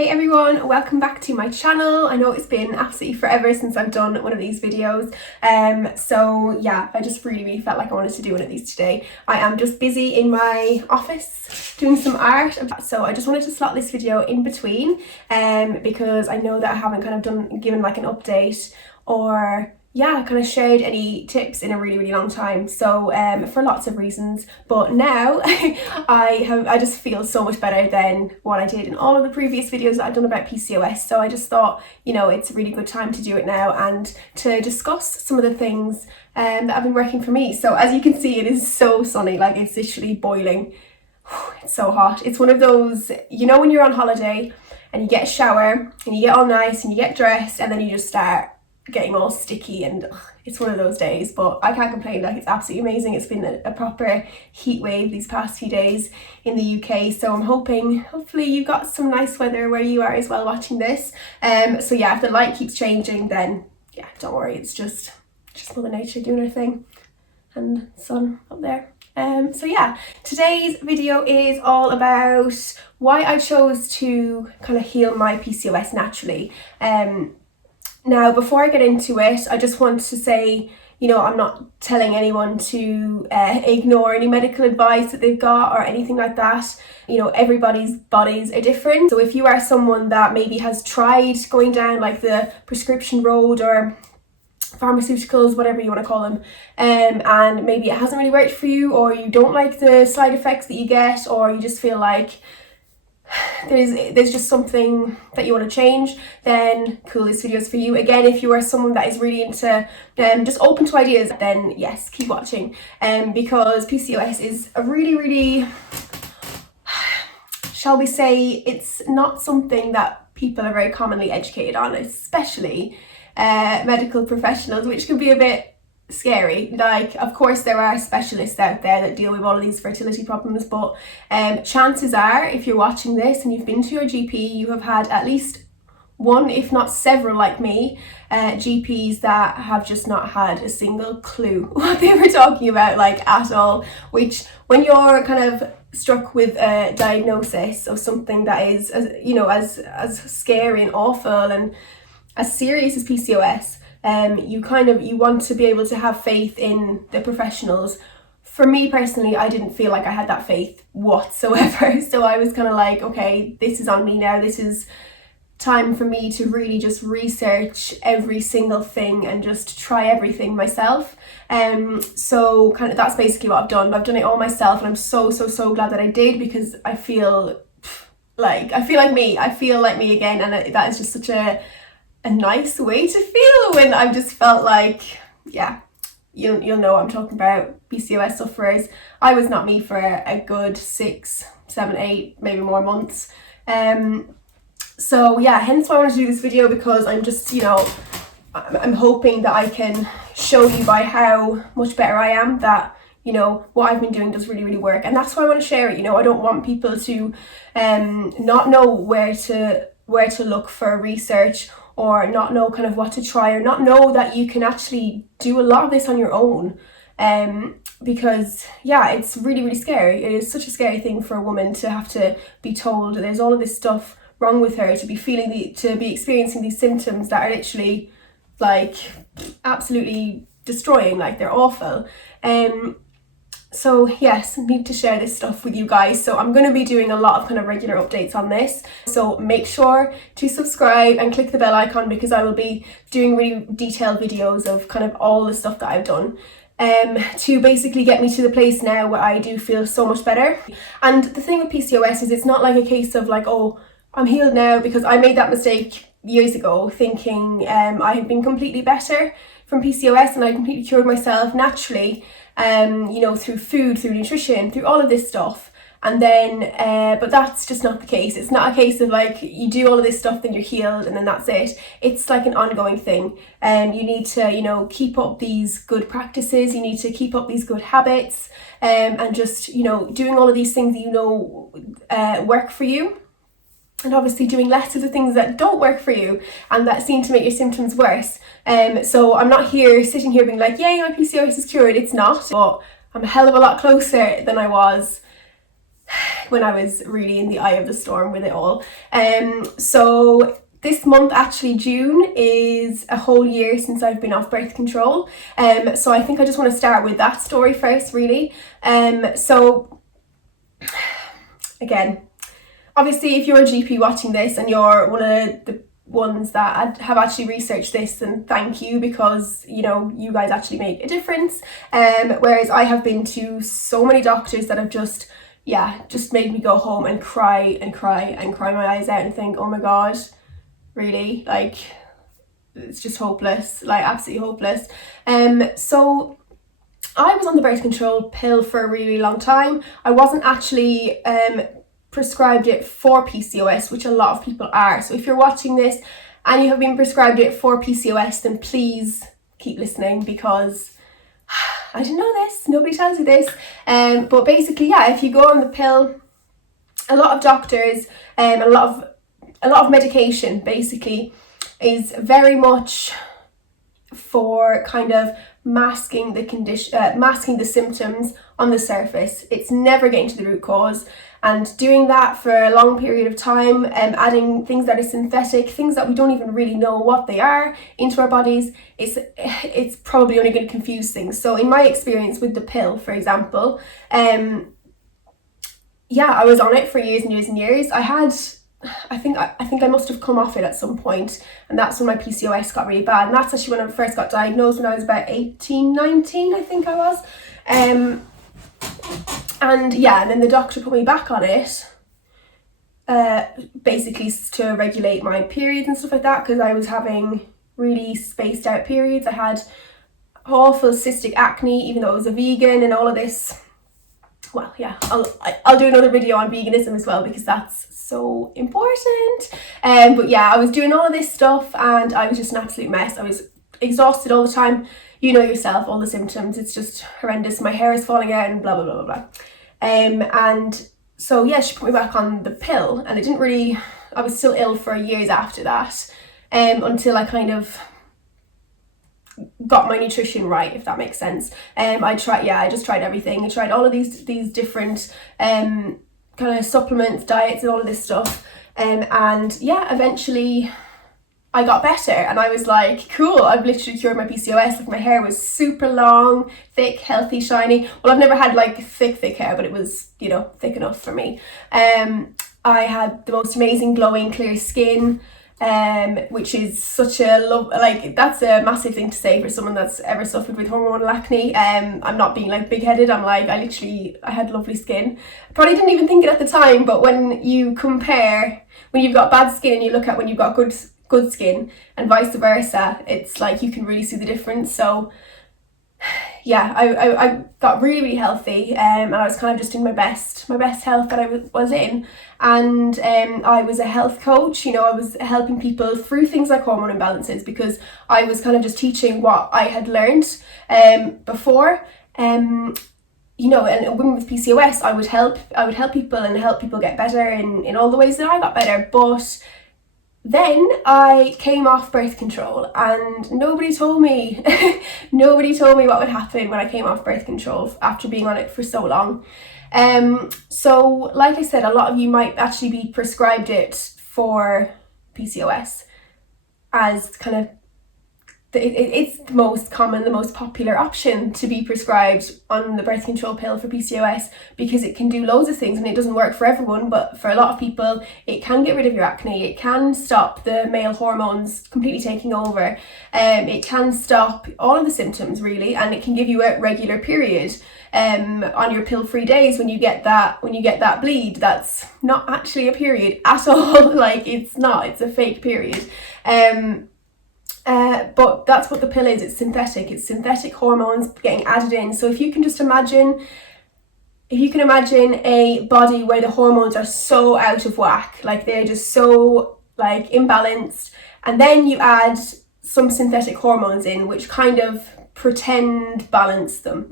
Hey everyone, welcome back to my channel. I know it's been absolutely forever since I've done one of these videos. So yeah, I just really felt like I wanted to do one of these today. I am just busy in my office doing some art, so I just wanted to slot this video in between because I know that I haven't kind of given like an update or kind of shared any tips in a really long time, so for lots of reasons. But now I just feel so much better than what I did in all of the previous videos that I've done about PCOS. So I just thought, you know, it's a really good time to do it now and to discuss some of the things that have been working for me. So as you can see, it is so sunny, like it's literally boiling. It's so hot. It's one of those, you know, when you're on holiday and you get a shower and you get all nice and you get dressed and then you just start getting all sticky, and it's one of those days. But I can't complain, like it's absolutely amazing. It's been a proper heat wave these past few days in the UK, so I'm hopefully you got some nice weather where you are as well watching this. So yeah, if the light keeps changing, then yeah, don't worry, it's just Mother Nature doing her thing and sun up there. So yeah, today's video is all about why I chose to kind of heal my PCOS naturally. Now, before I get into it, I just want to say, you know, I'm not telling anyone to ignore any medical advice that they've got or anything like that. You know, everybody's bodies are different. So if you are someone that maybe has tried going down like the prescription road or pharmaceuticals, whatever you want to call them, and maybe it hasn't really worked for you, or you don't like the side effects that you get, or you just feel like there's just something that you want to change, then cool, this video is for you. Again, if you are someone that is really into just open to ideas, then yes, keep watching, because PCOS is a really shall we say, it's not something that people are very commonly educated on, especially medical professionals, which can be a bit scary. Like, of course there are specialists out there that deal with all of these fertility problems, but chances are, if you're watching this and you've been to your GP, you have had at least one, if not several, like me, GPs that have just not had a single clue what they were talking about, like at all. Which, when you're kind of struck with a diagnosis of something that is, you know, as scary and awful and as serious as PCOS, you want to be able to have faith in the professionals. For me personally, I didn't feel like I had that faith whatsoever. So I was kind of like, okay, this is on me now. This is time for me to really just research every single thing and just try everything myself. So kind of that's basically what I've done. I've done it all myself, and I'm so glad that I did, because I feel like me. I feel like me again, and that is just such a nice way to feel when I've just felt like, yeah, you'll know what I'm talking about, PCOS sufferers. I was not me for a good 6, 7, 8, maybe more months. So yeah, hence why I wanted to do this video, because I'm just, you know, I'm hoping that I can show you by how much better I am, that, you know, what I've been doing does really work. And that's why I want to share it. You know, I don't want people to not know where to look for research, or not know kind of what to try, or not know that you can actually do a lot of this on your own. Because yeah, it's really scary. It is such a scary thing for a woman to have to be told there's all of this stuff wrong with her, to be experiencing these symptoms that are literally like absolutely destroying, like they're awful. So yes, I need to share this stuff with you guys. So I'm going to be doing a lot of kind of regular updates on this. So make sure to subscribe and click the bell icon, because I will be doing really detailed videos of kind of all the stuff that I've done to basically get me to the place now where I do feel so much better. And the thing with PCOS is, it's not like a case of like, oh, I'm healed now, because I made that mistake years ago, thinking I had been completely better from PCOS and I completely cured myself naturally, you know, through food, through nutrition, through all of this stuff. And then, but that's just not the case. It's not a case of like, you do all of this stuff, then you're healed, and then that's it. It's like an ongoing thing. You need to, you know, keep up these good practices. You need to keep up these good habits, and just, you know, doing all of these things that you know work for you. And obviously doing less of the things that don't work for you and that seem to make your symptoms worse. So I'm not sitting here being like, yay, my PCOS is cured. It's not, but I'm a hell of a lot closer than I was when I was really in the eye of the storm with it all. So this month, actually June, is a whole year since I've been off birth control. So I think I just want to start with that story first, really. So again, obviously if you're a GP watching this and you're one of the ones that have actually researched this, then thank you, because you know, you guys actually make a difference. Whereas I have been to so many doctors that have just made me go home and cry my eyes out and think, oh my god, really, like it's just hopeless, like absolutely hopeless. So I was on the birth control pill for a really long time. I wasn't actually prescribed it for PCOS, which a lot of people are. So if you're watching this and you have been prescribed it for PCOS, then please keep listening, because I didn't know this, nobody tells you this. But basically, if you go on the pill, a lot of doctors, a lot of medication basically is very much for kind of masking the condition, masking the symptoms on the surface. It's never getting to the root cause, and doing that for a long period of time, adding things that are synthetic, things that we don't even really know what they are, into our bodies, it's probably only going to confuse things. So in my experience with the pill, for example, I was on it for years and years and years. I think I must have come off it at some point, and that's when my PCOS got really bad, and that's actually when I first got diagnosed, when I was about 18, 19, I think I was. And then the doctor put me back on it, basically to regulate my periods and stuff like that, because I was having really spaced out periods. I had awful cystic acne, even though I was a vegan, and all of this. Well, yeah, I'll do another video on veganism as well, because that's so important. But yeah, I was doing all of this stuff and I was just an absolute mess. I was exhausted all the time. You know yourself, all the symptoms, it's just horrendous. My hair is falling out and blah, blah, blah, blah, blah. And so yeah, she put me back on the pill, and it didn't really, I was still ill for years after that, until I kind of got my nutrition right, if that makes sense. I just tried everything. I tried all of these different kind of supplements, diets, and all of this stuff. And yeah, eventually I got better, and I was like, cool, I've literally cured my PCOS. Like, my hair was super long, thick, healthy, shiny. Well, I've never had like thick hair, but it was, you know, thick enough for me. I had the most amazing glowing clear skin, which is such a that's a massive thing to say for someone that's ever suffered with hormonal acne. I'm not being like big-headed, I'm like, I had lovely skin. I probably didn't even think it at the time, but when you compare, when you've got bad skin and you look at when you've got good skin and vice versa, it's like you can really see the difference. So yeah, I got really healthy, and I was kind of just in my best health that I was in. And I was a health coach, you know, I was helping people through things like hormone imbalances, because I was kind of just teaching what I had learned before. You know, and women with PCOS, I would help people and help people get better in all the ways that I got better. But then I came off birth control, and nobody told me what would happen when I came off birth control after being on it for so long. So like I said, a lot of you might actually be prescribed it for PCOS as kind of it's the most common, the most popular option to be prescribed on the birth control pill for PCOS, because it can do loads of things, and it doesn't work for everyone, but for a lot of people it can get rid of your acne, it can stop the male hormones completely taking over, it can stop all of the symptoms really, and it can give you a regular period on your pill-free days when you get that bleed that's not actually a period at all. Like, it's a fake period. But that's what the pill is. It's synthetic hormones getting added in. So if you can imagine a body where the hormones are so out of whack, like they're just so like imbalanced, and then you add some synthetic hormones in which kind of pretend balance them,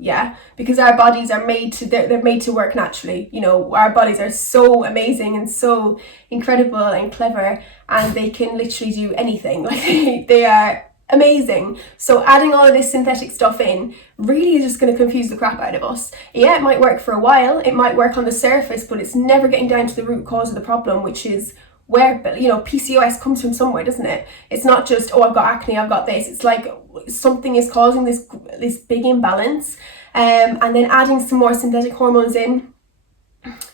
because our bodies are they're made to work naturally. You know, our bodies are so amazing and so incredible and clever, and they can literally do anything. Like they are amazing. So adding all of this synthetic stuff in really is just going to confuse the crap out of us. Yeah, it might work for a while, it might work on the surface, but it's never getting down to the root cause of the problem, which is where, PCOS comes from somewhere, doesn't it? It's not just, oh, I've got acne, I've got this. It's like something is causing this big imbalance. And then adding some more synthetic hormones in,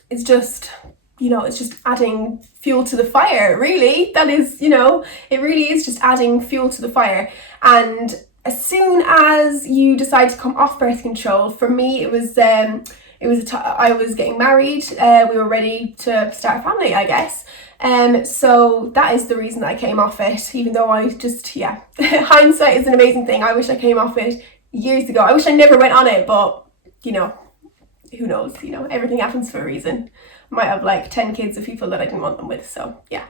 it's just, it's just adding fuel to the fire, really. That is, it really is just adding fuel to the fire. And as soon as you decide to come off birth control, for me, I was getting married. We were ready to start a family, I guess. So that is the reason I came off it, even though hindsight is an amazing thing. I wish I came off it years ago. I wish I never went on it, but, who knows, everything happens for a reason. I might have like 10 kids of people that I didn't want them with, so yeah.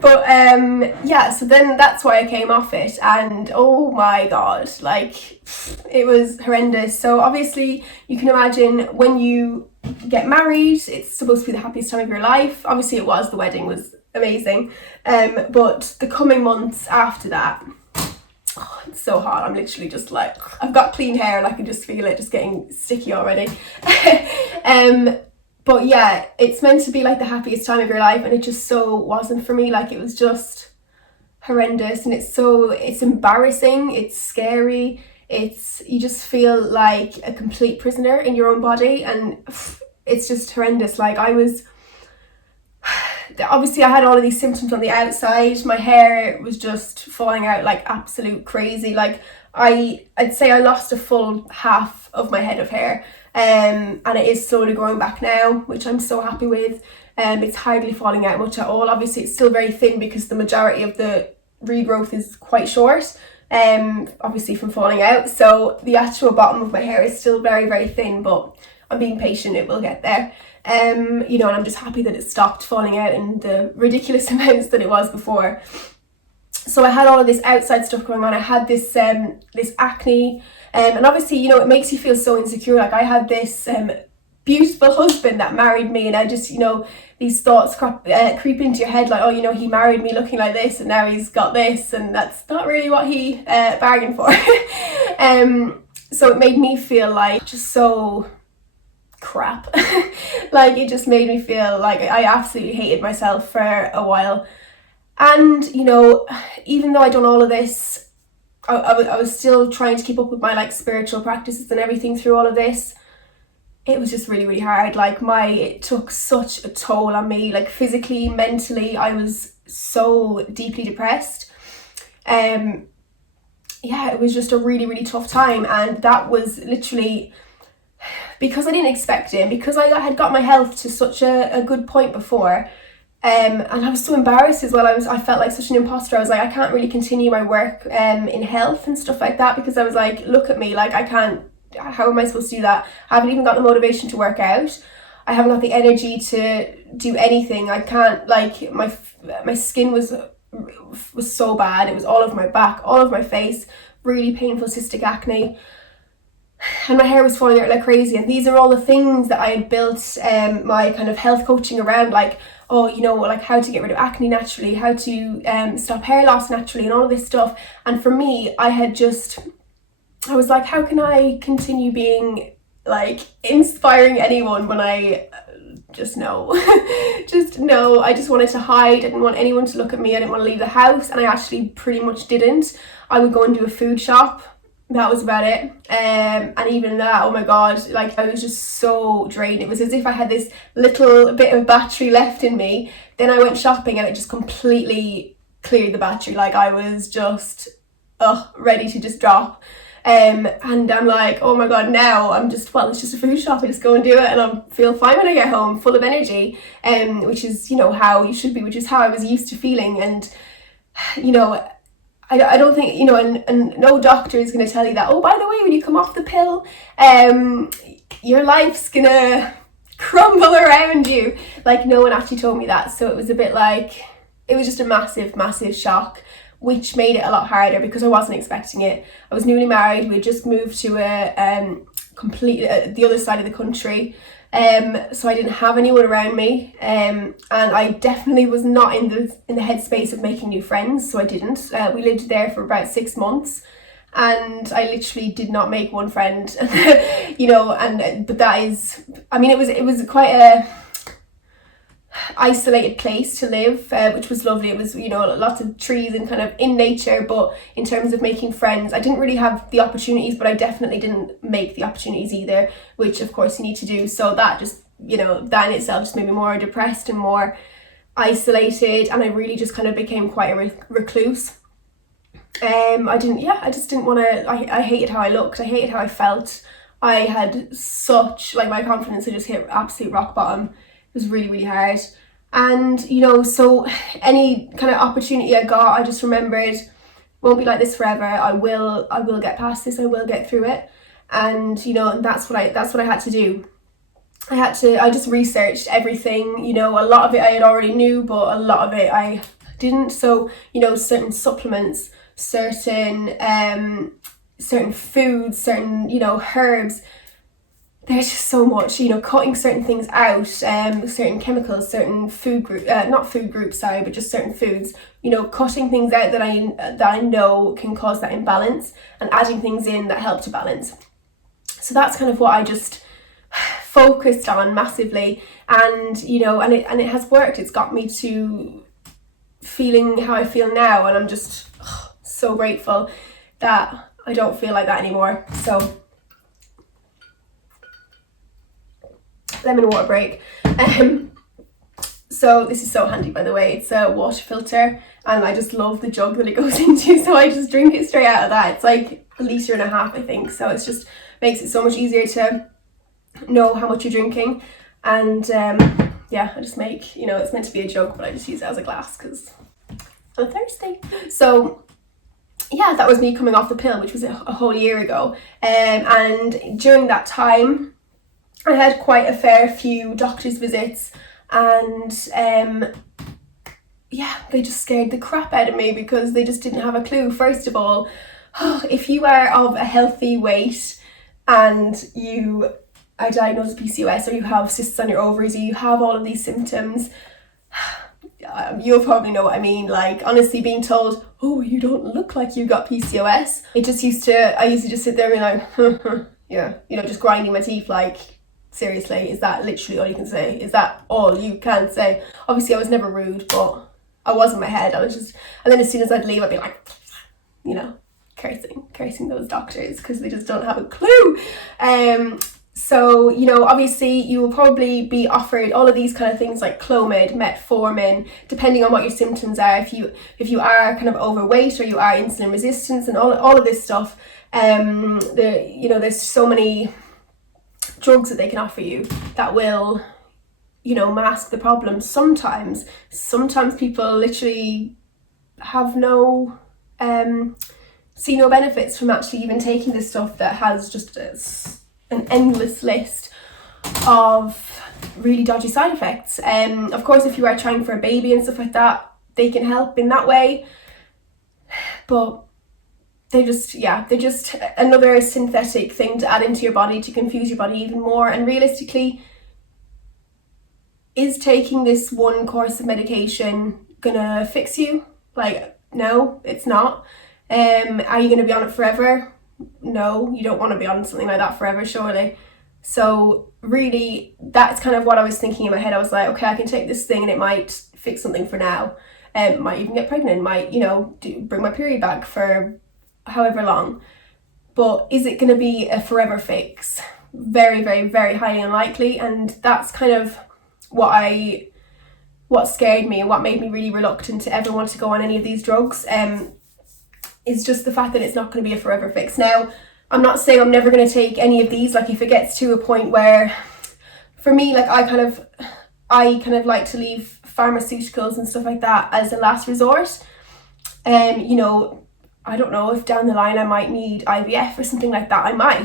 But so then that's why I came off it, and oh my god, like it was horrendous. So obviously you can imagine when you get married, it's supposed to be the happiest time of your life. Obviously it was, the wedding was amazing, but the coming months after that, it's so hard. I'm literally just like, I've got clean hair and I can just feel it just getting sticky already. But yeah, it's meant to be like the happiest time of your life, and it just so wasn't for me. Like, it was just horrendous, and it's embarrassing, it's scary, you just feel like a complete prisoner in your own body, and it's just horrendous. Like, obviously I had all of these symptoms on the outside. My hair was just falling out like absolute crazy. Like, I'd say I lost a full half of my head of hair, and it is slowly growing back now, which I'm so happy with. It's hardly falling out much at all. Obviously it's still very thin because the majority of the regrowth is quite short, obviously from falling out. So the actual bottom of my hair is still very, very thin, but I'm being patient, it will get there. And I'm just happy that it stopped falling out in the ridiculous amounts that it was before. So I had all of this outside stuff going on. I had this acne, and obviously, it makes you feel so insecure. Like, I had this beautiful husband that married me, and I just, these thoughts creep into your head, like, oh, he married me looking like this, and now he's got this, and that's not really what he bargained for. So it made me feel like just so crap. Like, it just made me feel like I absolutely hated myself for a while. And even though I'd done all of this, I was still trying to keep up with my like spiritual practices and everything through all of this. It was just really, really hard. Like, it took such a toll on me, like physically, mentally. I was so deeply depressed. It was just a really, really tough time, and that was literally because I didn't expect it, because I had got my health to such a good point before, and I was so embarrassed as well. I felt like such an imposter. I was like, I can't really continue my work in health and stuff like that, because I was like, look at me, like, I can't, how am I supposed to do that? I haven't even got the motivation to work out. I haven't got the energy to do anything. I can't, like, my skin was so bad. It was all over my back, all over my face, really painful cystic acne. And my hair was falling out like crazy. And these are all the things that I had built my kind of health coaching around, like, like how to get rid of acne naturally, how to stop hair loss naturally, and all of this stuff. And for me, I was like, how can I continue being like inspiring anyone when I just know. I just wanted to hide. I didn't want anyone to look at me. I didn't want to leave the house, and I actually pretty much didn't. I would go and do a food shop. That was about it. And even that, oh my god, like, I was just so drained. It was as if I had this little bit of battery left in me. Then I went shopping and it just completely cleared the battery. Like, I was just ready to just drop. And I'm like, oh my god, now I'm just, it's just a food shop. I just go and do it, and I feel fine when I get home, full of energy, which is, how you should be, which is how I was used to feeling. And, I don't think, and no doctor is going to tell you that, oh, by the way, when you come off the pill, your life's going to crumble around you. Like, no one actually told me that. So it was a bit like, it was just a massive, massive shock, which made it a lot harder because I wasn't expecting it. I was newly married. We had just moved to a completely the other side of the country. So I didn't have anyone around me, and I definitely was not in the headspace of making new friends, so I didn't. We lived there for about 6 months, and I literally did not make one friend. But that is, I mean, it was quite a isolated place to live, which was lovely. It was, lots of trees and kind of in nature, but in terms of making friends, I didn't really have the opportunities, but I definitely didn't make the opportunities either, which of course you need to do. So that just, that in itself just made me more depressed and more isolated, and I really just kind of became quite a recluse. I just didn't want to, I hated how I looked, I hated how I felt. I had such, my confidence had just hit absolute rock bottom. It was really, really hard. And, so any kind of opportunity I got, I just remembered, won't be like this forever. I will get past this. I will get through it. And, and that's what I had to do. I just researched everything, a lot of it I had already knew, but a lot of it I didn't. So, certain supplements, certain foods, certain, herbs, there's just so much, cutting certain things out, certain chemicals, certain not food groups, sorry, but just certain foods, cutting things out that I know can cause that imbalance, and adding things in that help to balance. So that's kind of what I just focused on massively, and and it has worked. It's got me to feeling how I feel now, and I'm just so grateful that I don't feel like that anymore. So lemon water break. So this is so handy, by the way. It's a water filter, and I just love the jug that it goes into, so I just drink it straight out of that. It's like 1.5 liters, I think, so it's just makes it so much easier to know how much you're drinking. And I just make, it's meant to be a jug, but I just use it as a glass because I'm thirsty. So yeah, that was me coming off the pill, which was a whole year ago, and during that time I had quite a fair few doctor's visits, and they just scared the crap out of me because they just didn't have a clue. First of all, if you are of a healthy weight and you are diagnosed with PCOS, or you have cysts on your ovaries, or you have all of these symptoms, you'll probably know what I mean. Like, honestly, being told, oh, you don't look like you got PCOS, I used to just sit there and be like, yeah, just grinding my teeth, like, seriously, is that literally all you can say? Is that all you can say? Obviously, I was never rude, but I was in my head. I was just, and then as soon as I'd leave, I'd be like, cursing those doctors because they just don't have a clue. So, obviously you will probably be offered all of these kind of things like Clomid, metformin, depending on what your symptoms are. If you are kind of overweight, or you are insulin resistant, and all of this stuff, there's so many drugs that they can offer you that will, mask the problem. Sometimes people literally have see no benefits from actually even taking this stuff that has just an endless list of really dodgy side effects. Of course, if you are trying for a baby and stuff like that, they can help in that way, but they're just another synthetic thing to add into your body to confuse your body even more. And realistically, is taking this one course of medication gonna fix you? Like, no, it's not. Are you gonna be on it forever? No, you don't want to be on something like that forever, surely. So really, that's kind of what I was thinking in my head. I was like, okay, I can take this thing and it might fix something for now. Might even get pregnant, might, bring my period back for however long. But is it going to be a forever fix? Very, very, very highly unlikely. And that's kind of what scared me and what made me really reluctant to ever want to go on any of these drugs. Is just the fact that it's not going to be a forever fix. Now, I'm not saying I'm never going to take any of these. Like, if it gets to a point where, for me, like, I kind of like to leave pharmaceuticals and stuff like that as a last resort. I don't know if down the line I might need IVF or something like that. I might,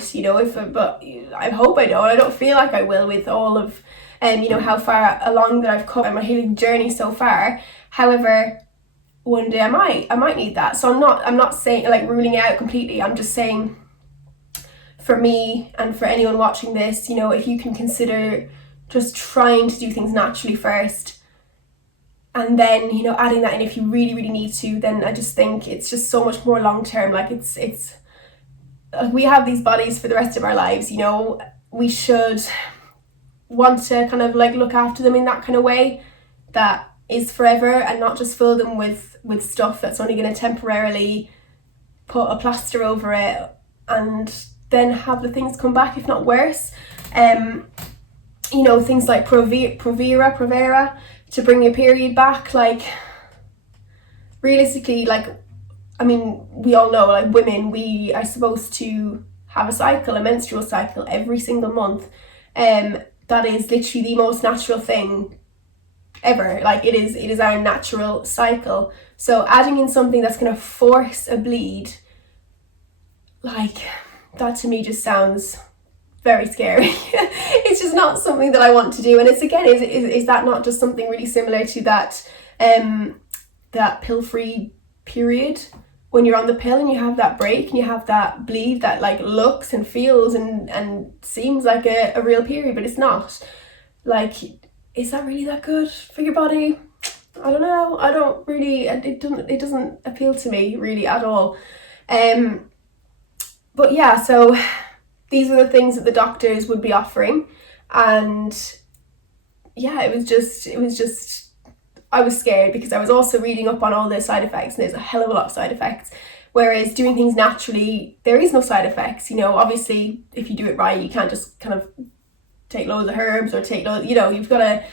but I hope I don't. I don't feel like I will with all of, how far along that I've come in my healing journey so far. However, one day I might need that. So I'm not saying like ruling it out completely. I'm just saying, for me and for anyone watching this, if you can consider just trying to do things naturally first, and then, you know, adding that in if you really, really need to, then I just think it's just so much more long term. Like it's like, we have these bodies for the rest of our lives, you know, we should want to kind of like look after them in that kind of way that is forever, and not just fill them with stuff that's only going to temporarily put a plaster over it and then have the things come back, if not worse. You know, things like Provera to bring your period back. Like, realistically, like, I mean, we all know, like, women, we are supposed to have a cycle, a menstrual cycle, every single month. That is literally the most natural thing ever. Like, it is our natural cycle. So adding in something that's going to force a bleed, like, that to me just sounds very scary. It's just not something that I want to do. And it's, again, is that not just something really similar to that that pill-free period, when you're on the pill and you have that break and you have that bleed that like looks and feels and seems like a real period, but it's not. Like, is that really that good for your body? I don't know. I don't really, it doesn't appeal to me really at all. But yeah, so these were the things that the doctors would be offering, and yeah, it was just I was scared, because I was also reading up on all the side effects, and there's a hell of a lot of side effects, whereas doing things naturally, there is no side effects. You know, obviously if you do it right, you can't just kind of take loads of herbs or take loads, you know, you've got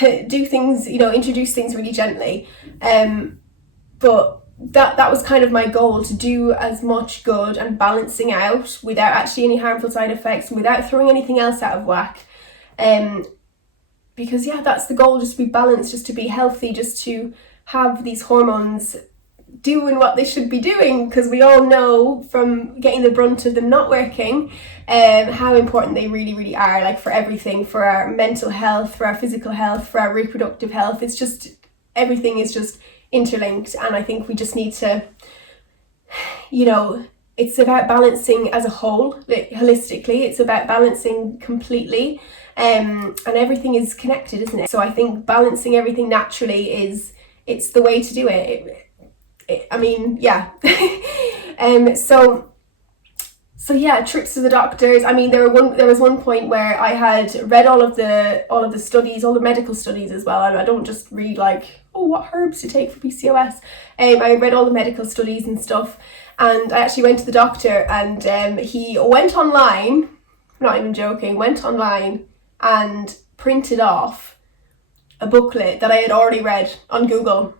to do things, you know, introduce things really gently. But that was kind of my goal, to do as much good and balancing out without actually any harmful side effects and without throwing anything else out of whack. Because yeah, that's the goal, just to be balanced, just to be healthy, just to have these hormones doing what they should be doing, because we all know from getting the brunt of them not working how important they really, really are, like, for everything, for our mental health, for our physical health, for our reproductive health. It's just, everything is just interlinked, and I think we just need to, you know, it's about balancing as a whole, like, holistically. It's about balancing completely, and everything is connected, isn't it? So I think balancing everything naturally it's the way to do it. I mean, yeah. So yeah, trips to the doctors. I mean, there was one point where I had read all of the studies, all the medical studies as well. And I don't just read like, oh, what herbs to take for PCOS. I read all the medical studies and stuff, and I actually went to the doctor, and he went online, I'm not even joking, went online and printed off a booklet that I had already read on Google.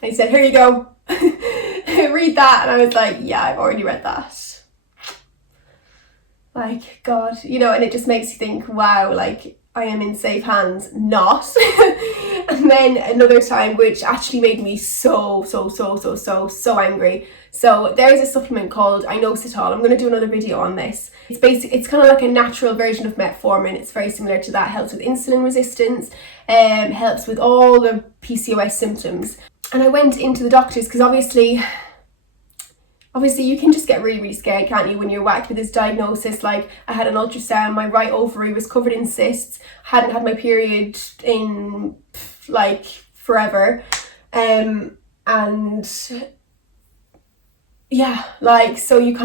And he said, here you go, read that. And I was like, yeah, I've already read that. Like, God, you know, and it just makes you think, wow, like, I am in safe hands. Not. And then another time, which actually made me so angry. So there is a supplement called inositol. I'm going to do another video on this. It's kind of like a natural version of metformin. It's very similar to that. Helps with insulin resistance, helps with all the PCOS symptoms. And I went into the doctors, because obviously you can just get really, really scared, can't you, when you're whacked with this diagnosis. Like, I had an ultrasound, my right ovary was covered in cysts, hadn't had my period in like forever, and yeah, like, so you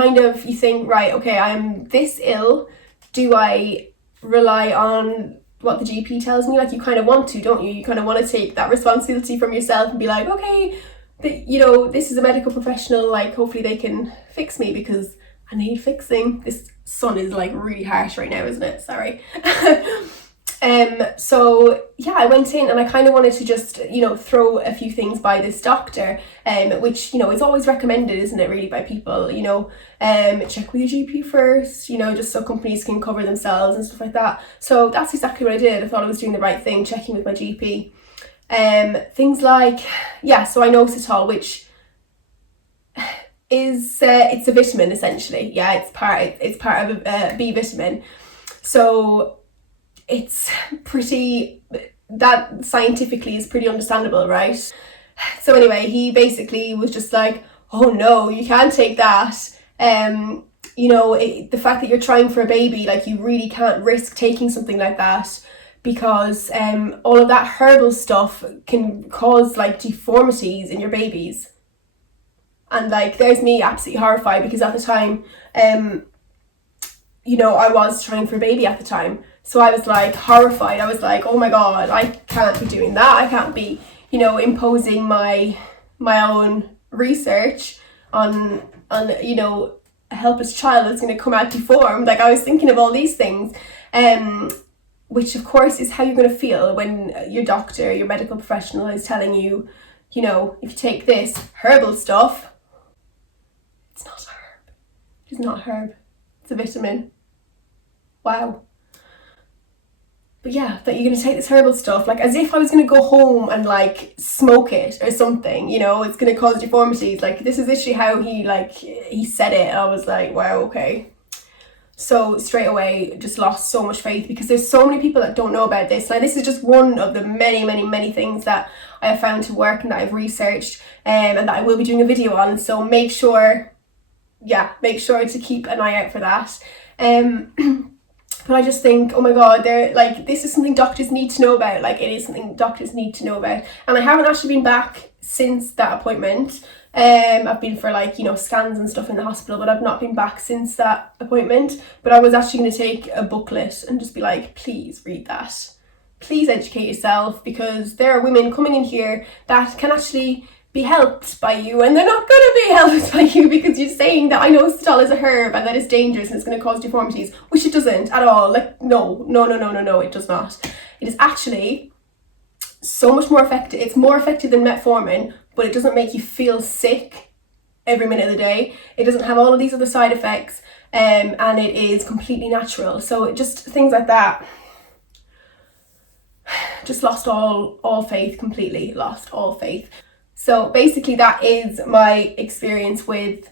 think, right, okay, I'm this ill, do I rely on what the GP tells me? Like, you kind of want to, don't you? You kind of want to take that responsibility from yourself and be like, okay, you know, this is a medical professional, like, hopefully they can fix me, because I need fixing. This sun is like really harsh right now, isn't it? Sorry. So yeah, I went in and I kind of wanted to just, you know, throw a few things by this doctor, which, you know, is always recommended, isn't it, really, by people, you know, check with your GP first, you know, just so companies can cover themselves and stuff like that. So that's exactly what I did. I thought I was doing the right thing, checking with my GP. Things like, yeah, so inositol, which is it's a vitamin, essentially. Yeah, it's part of a B vitamin. So it's pretty, that scientifically is pretty understandable, right? So anyway, he basically was just like, oh no, you can't take that. You know, the fact that you're trying for a baby, like, you really can't risk taking something like that. because all of that herbal stuff can cause like deformities in your babies. And like there's me absolutely horrified, because at the time you know, I was trying for a baby at the time, so I was like horrified. I was like, oh my god, I can't be doing that. I can't be, you know, imposing my own research on you know, a helpless child that's going to come out deformed. Like I was thinking of all these things, which of course is how you're going to feel when your doctor, your medical professional is telling you, you know, if you take this herbal stuff, it's not a herb. It's not a herb. It's a vitamin. Wow. But yeah, that you're going to take this herbal stuff, like as if I was going to go home and like smoke it or something, you know, it's going to cause deformities. Like this is literally how he said it. And I was like, wow, okay. So straight away just lost so much faith, because there's so many people that don't know about this. Now this is just one of the many things that I have found to work and that I've researched, and that I will be doing a video on. So make sure to keep an eye out for that. But I just think, oh my god, they're like, this is something doctors need to know about. Like it is something doctors need to know about. And I haven't actually been back since that appointment. I've been for like, you know, scans and stuff in the hospital, but I've not been back since that appointment. But I was actually going to take a booklet and just be like, please read that. Please educate yourself, because there are women coming in here that can actually be helped by you, and they're not going to be helped by you because you're saying that inositol is a herb and that it's dangerous and it's going to cause deformities, which it doesn't at all. Like no, it does not. It is actually so much more effective. It's more effective than metformin, but it doesn't make you feel sick every minute of the day. It doesn't have all of these other side effects, and it is completely natural. So just things like that. Just lost all faith, completely lost all faith. So basically that is my experience with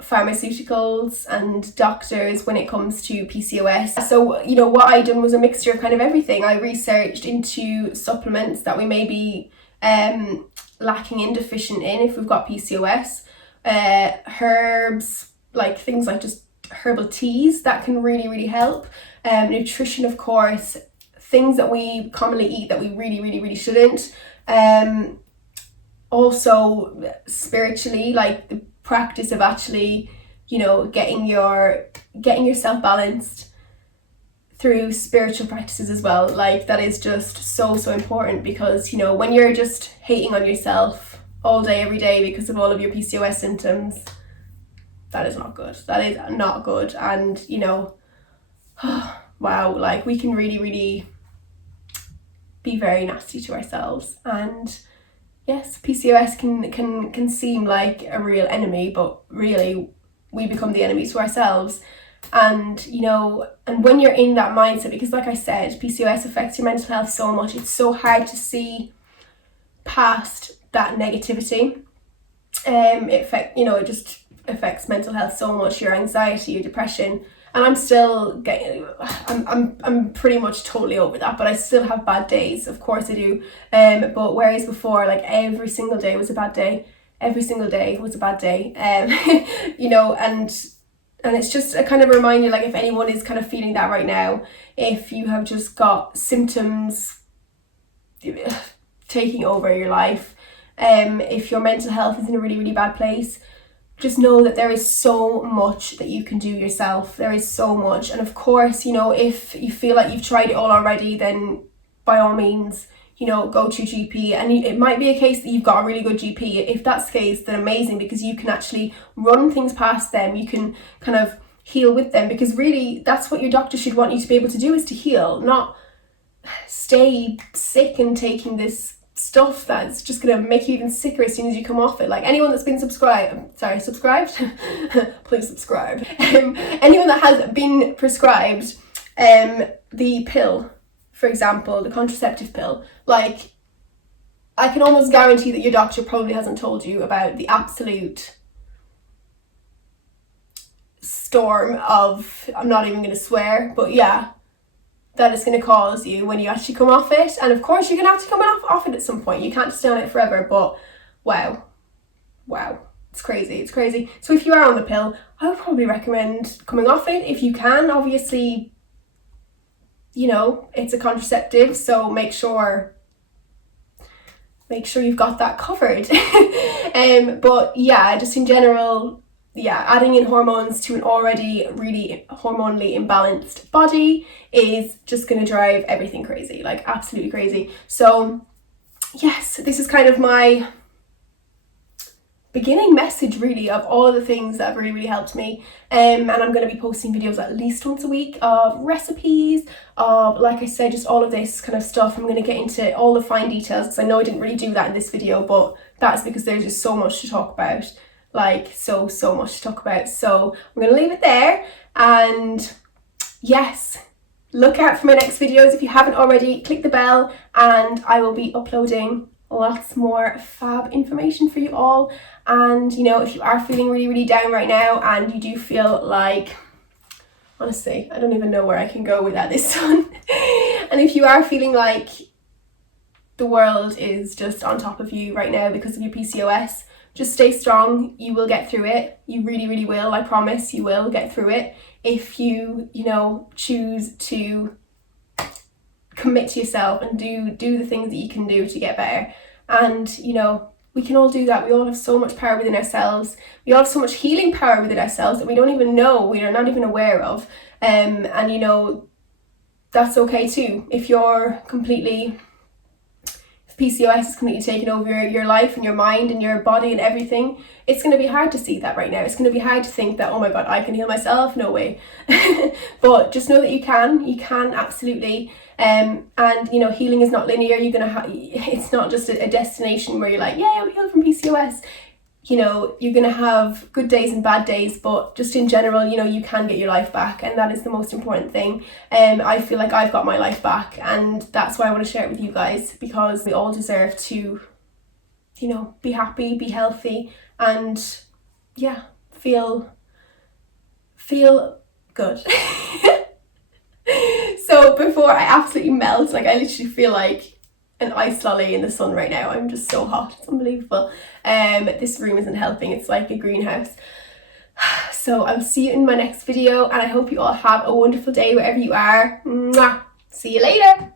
pharmaceuticals and doctors when it comes to PCOS. So, you know, what I done was a mixture of kind of everything. I researched into supplements that we may be lacking in, deficient in if we've got PCOS, herbs, like things like just herbal teas that can really help, nutrition, of course, things that we commonly eat that we really shouldn't, also spiritually, like the practice of actually, you know, getting yourself balanced through spiritual practices as well. Like that is just so important, because, you know, when you're just hating on yourself all day every day because of all of your PCOS symptoms, that is not good. That is not good. And, you know, wow, like we can really be very nasty to ourselves. And yes, PCOS can seem like a real enemy, but really we become the enemy to ourselves. And, you know, and when you're in that mindset, because like I said, PCOS affects your mental health so much, it's so hard to see past that negativity. It just affects mental health so much, your anxiety, your depression. And I'm still I'm pretty much totally over that, but I still have bad days, of course I do. But whereas before, like every single day was a bad day. Every single day was a bad day. You know, and it's just a kind of reminder, like if anyone is kind of feeling that right now, if you have just got symptoms taking over your life, if your mental health is in a really bad place, just know that there is so much that you can do yourself. There is so much. And of course, you know, if you feel like you've tried it all already, then by all means, you know, go to your GP. And it might be a case that you've got a really good GP. If that's the case, then amazing, because you can actually run things past them. You can kind of heal with them, because really that's what your doctor should want you to be able to do, is to heal, not stay sick and taking this stuff that's just going to make you even sicker as soon as you come off it. Like anyone that's been subscribed please subscribe. Anyone that has been prescribed the pill, for example, the contraceptive pill, like I can almost guarantee that your doctor probably hasn't told you about the absolute storm of, I'm not even going to swear, but yeah, that it's going to cause you when you actually come off it. And of course you're going to have to come off it at some point. You can't stay on it forever, but wow, it's crazy. So if you are on the pill, I would probably recommend coming off it if you can. Obviously, you know, it's a contraceptive, so make sure you've got that covered. But yeah, just in general, yeah, adding in hormones to an already really hormonally imbalanced body is just going to drive everything crazy, like absolutely crazy. So yes, this is kind of my beginning message really of all of the things that have really helped me, and I'm going to be posting videos at least once a week of recipes, of, like I said, just all of this kind of stuff. I'm going to get into all the fine details because I know I didn't really do that in this video, but that's because there's just so much to talk about, like so much to talk about. So I'm going to leave it there, and yes, look out for my next videos. If you haven't already, click the bell and I will be uploading lots more fab information for you all. And you know, if you are feeling really down right now and you do feel like, honestly, I don't even know where I can go without this one. And if you are feeling like the world is just on top of you right now because of your PCOS, just stay strong. You will get through it. You really will. I promise you will get through it if you know, choose to commit to yourself and do the things that you can do to get better. And you know, we can all do that. We all have so much power within ourselves. We all have so much healing power within ourselves that we don't even know, we are not even aware of. And you know, that's okay too. If PCOS is completely taken over your life and your mind and your body and everything, it's going to be hard to see that right now. It's going to be hard to think that, oh my God, I can heal myself. No way. But just know that you can absolutely. And you know, healing is not linear. It's not just a destination where you're like, yeah, I'm healed from PCOS. You know, you're going to have good days and bad days, but just in general, you know, you can get your life back, and that is the most important thing. I feel like I've got my life back, and that's why I want to share it with you guys, because we all deserve to, you know, be happy, be healthy, and yeah, feel good. So before I absolutely melt, like I literally feel like an ice lolly in the sun right now. I'm just so hot, it's unbelievable. This room isn't helping, it's like a greenhouse. So I'll see you in my next video, and I hope you all have a wonderful day wherever you are. Mwah! See you later.